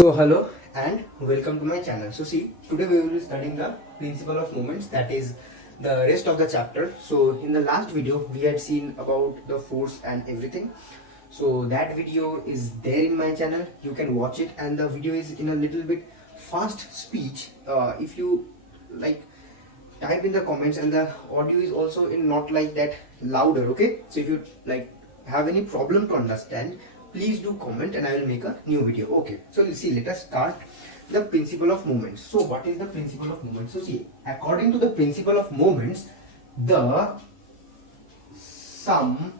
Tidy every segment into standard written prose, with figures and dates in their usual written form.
So hello and welcome to my channel. So see, today we will be studying the principle of moments, that is the rest of the chapter. So in the last video we had seen about the force and everything. So that video is there in my channel, you can watch it, and the video is in a little bit fast speech. If you like, type in the comments, and the audio is also in not like that louder, okay? So if you like have any problem to understand, please do comment and I will make a new video. Okay, so let's see, let us start the principle of moments. So what is the principle of moments? So see, according to the principle of moments, the sum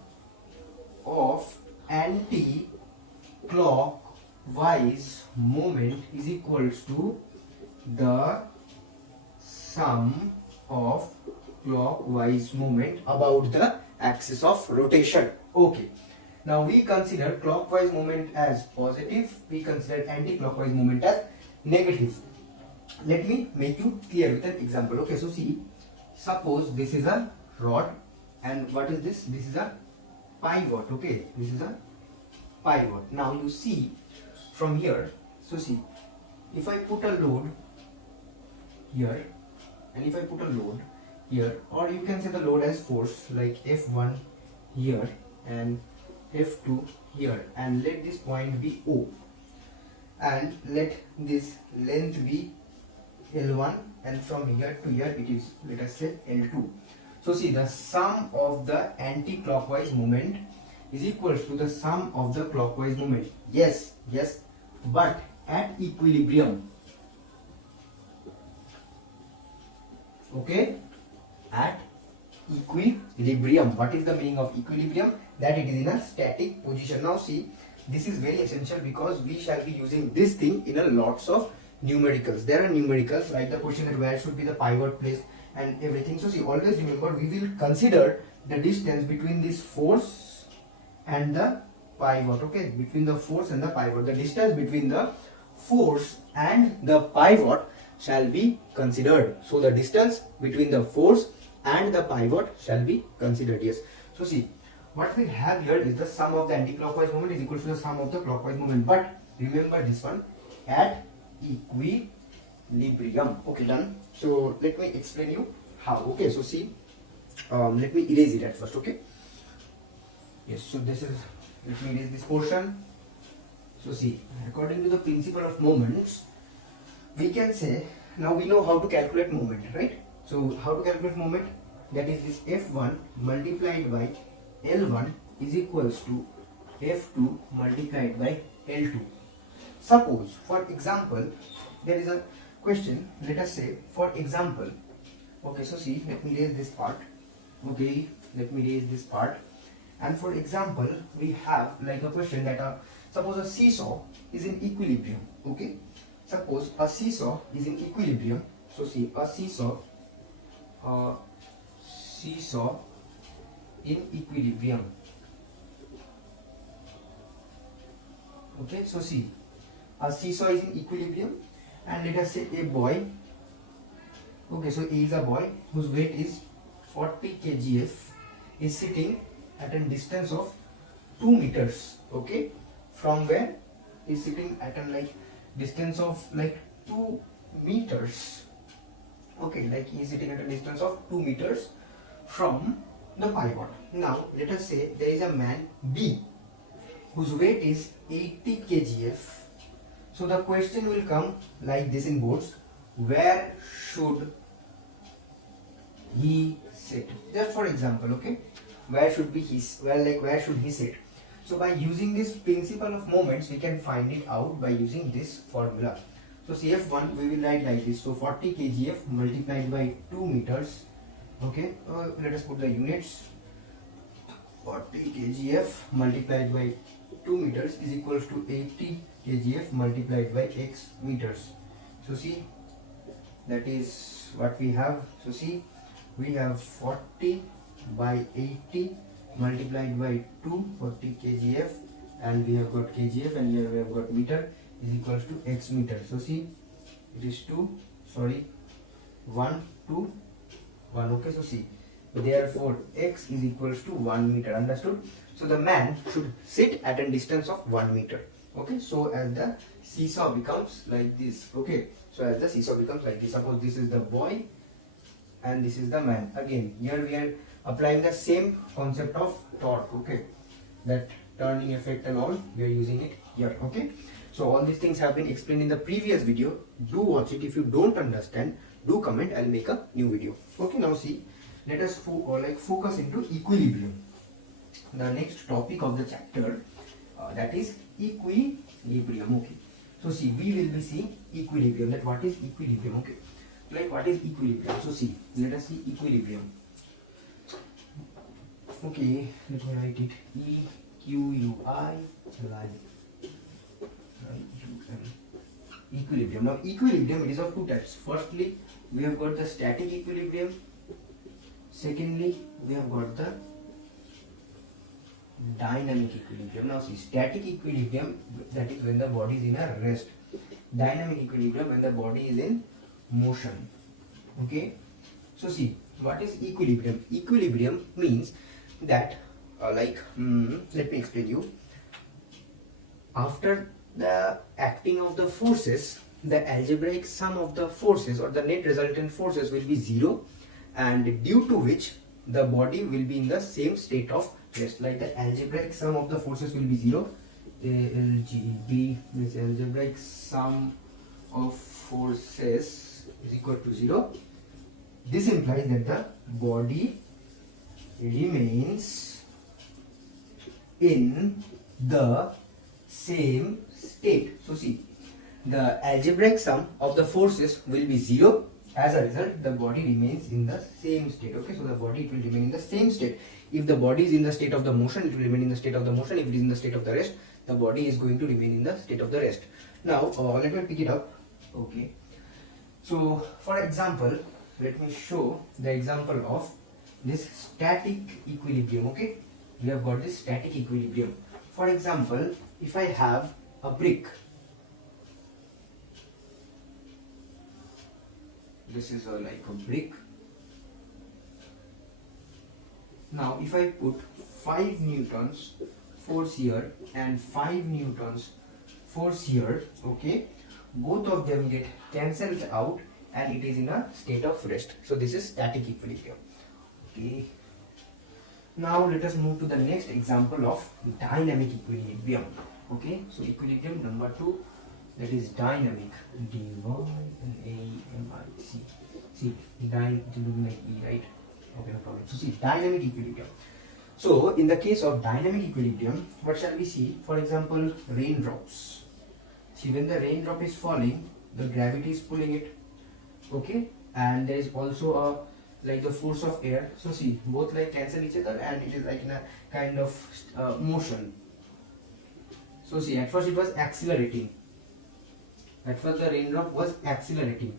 of anti-clockwise moment is equals to the sum of clockwise moment about the axis of rotation. Okay, now we consider clockwise moment as positive, we consider anti-clockwise moment as negative. Let me make you clear with an example. Okay, so see, suppose this is a rod, and what is this? This is a pivot. Okay, this is a pivot. Now you see from here, so see, if I put a load here, and if I put a load here, or you can say the load as force, like F1 here and F2 here, and let this point be O, and let this length be L1, and from here to here it is, let us say, L2. So see, the sum of the anti-clockwise moment is equals to the sum of the clockwise moment. Yes, but at equilibrium. Okay, at equilibrium. What is the meaning of equilibrium? That it is in a static position. Now see, this is very essential because we shall be using this thing in a lots of numericals. There are numericals like the question that where should be the pivot placed and everything. So see, always remember, we will consider the distance between this force and the pivot. Okay, between the force and the pivot, the distance between the force and the pivot shall be considered. So the distance between the force and the pivot shall be considered. Yes. So see, what we have here is the sum of the anti-clockwise moment is equal to the sum of the clockwise moment. But remember this one, at equilibrium. Okay, done. So let me explain you how. Okay, so see, let me erase it at first. Okay. Yes. So this is, let me erase this portion. So see, according to the principle of moments, we can say, now we know how to calculate moment, right? So how to calculate moment? That is this F1 multiplied by L1 is equals to F2 multiplied by L2. Suppose, for example, there is a question, let us say, for example, okay, so see, let me raise this part. Okay, let me raise this part. And for example, we have like a question that suppose a seesaw is in equilibrium. Okay, suppose a seesaw is in equilibrium. So see, a seesaw in equilibrium. Okay, so see, a seesaw is in equilibrium, and let us say a boy. Okay, so he is a boy whose weight is 40 kgf, is sitting at a distance of 2 meters. Okay, from where he is sitting at a like distance of like 2 meters. Okay, like he is sitting at a distance of 2 meters from the pivot. Now let us say there is a man B whose weight is 80 kgf. So the question will come like this in boards: where should he sit? Just for example, okay, where should he sit? So by using this principle of moments, we can find it out by using this formula. So CF1 we will write like this. So 40 kgf multiplied by 2 meters. Okay, let us put the units. 40 kgf multiplied by 2 meters is equals to 80 kgf multiplied by x meters. So see, that is what we have. So see, we have 40 by 80 multiplied by 2, 40 kgf, and we have got kgf, and here we have got meter, is equals to x meter. So see, it is 1 to 1. Okay, so see, therefore x is equals to 1 meter. Understood? So the man should sit at a distance of 1 meter. Okay, so as the seesaw becomes like this. Okay, so as the seesaw becomes like this, suppose this is the boy and this is the man. Again, here we are applying the same concept of torque. Okay, that turning effect and all, we are using it here. Okay, so all these things have been explained in the previous video. Do watch it. If you don't understand, do comment. I'll make a new video. Okay, now see, let us focus into equilibrium, the next topic of the chapter, that is equilibrium. Okay, so see, we will be seeing equilibrium, that what is equilibrium. Okay, like what is equilibrium. So see, let us see equilibrium. Okay, let me write it. Equilibrium. Now equilibrium, it is of two types. Firstly, we have got the static equilibrium. Secondly, we have got the dynamic equilibrium. Now see, static equilibrium, that is when the body is in a rest. Dynamic equilibrium, when the body is in motion. Okay, so see, what is equilibrium? Equilibrium means that let me explain you. After the acting of the forces, the algebraic sum of the forces or the net resultant forces will be 0, and due to which the body will be in the same state of rest. Like the algebraic sum of the forces will be 0. ALGB, this algebraic sum of forces is equal to 0. This implies that the body remains in the same state. So see, the algebraic sum of the forces will be 0. As a result, the body remains in the same state. Okay, so the body will remain in the same state. If the body is in the state of the motion, it will remain in the state of the motion. If it is in the state of the rest, the body is going to remain in the state of the rest. Now, let me pick it up. Okay, so for example, let me show the example of this static equilibrium. Okay, we have got this static equilibrium. For example, if I have a brick, this is like a brick. Now if I put 5 newtons force here and 5 newtons force here, okay, both of them get cancelled out and it is in a state of rest. So this is static equilibrium. Okay, now let us move to the next example of dynamic equilibrium. Okay, so equilibrium number 2, that is dynamic. D-Y-N-A-M-I-C. See, it will be like E, right? Okay, no problem. So see, dynamic equilibrium. So in the case of dynamic equilibrium, what shall we see? For example, raindrops. See, when the raindrop is falling, the gravity is pulling it. Okay, and there is also a like the force of air. So see, both like cancel each other and it is like in a kind of motion. So see, at first it was accelerating. At first the raindrop was accelerating.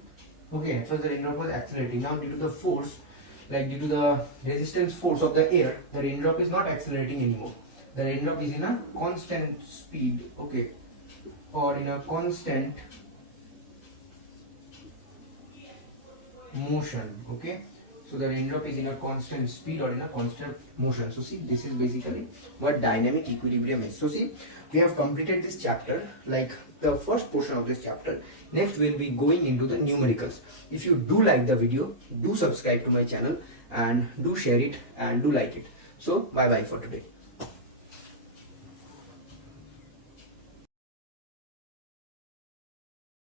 Okay, at first the raindrop was accelerating. Now due to the force, like due to the resistance force of the air, the raindrop is not accelerating anymore. The raindrop is in a constant speed. Okay, or in a constant motion. Okay, so the raindrop is in a constant speed or in a constant motion. So see, this is basically what dynamic equilibrium is. So see, we have completed this chapter, like the first portion of this chapter. Next we will be going into the numericals. If you do like the video, do subscribe to my channel and do share it and do like it. So bye bye for today.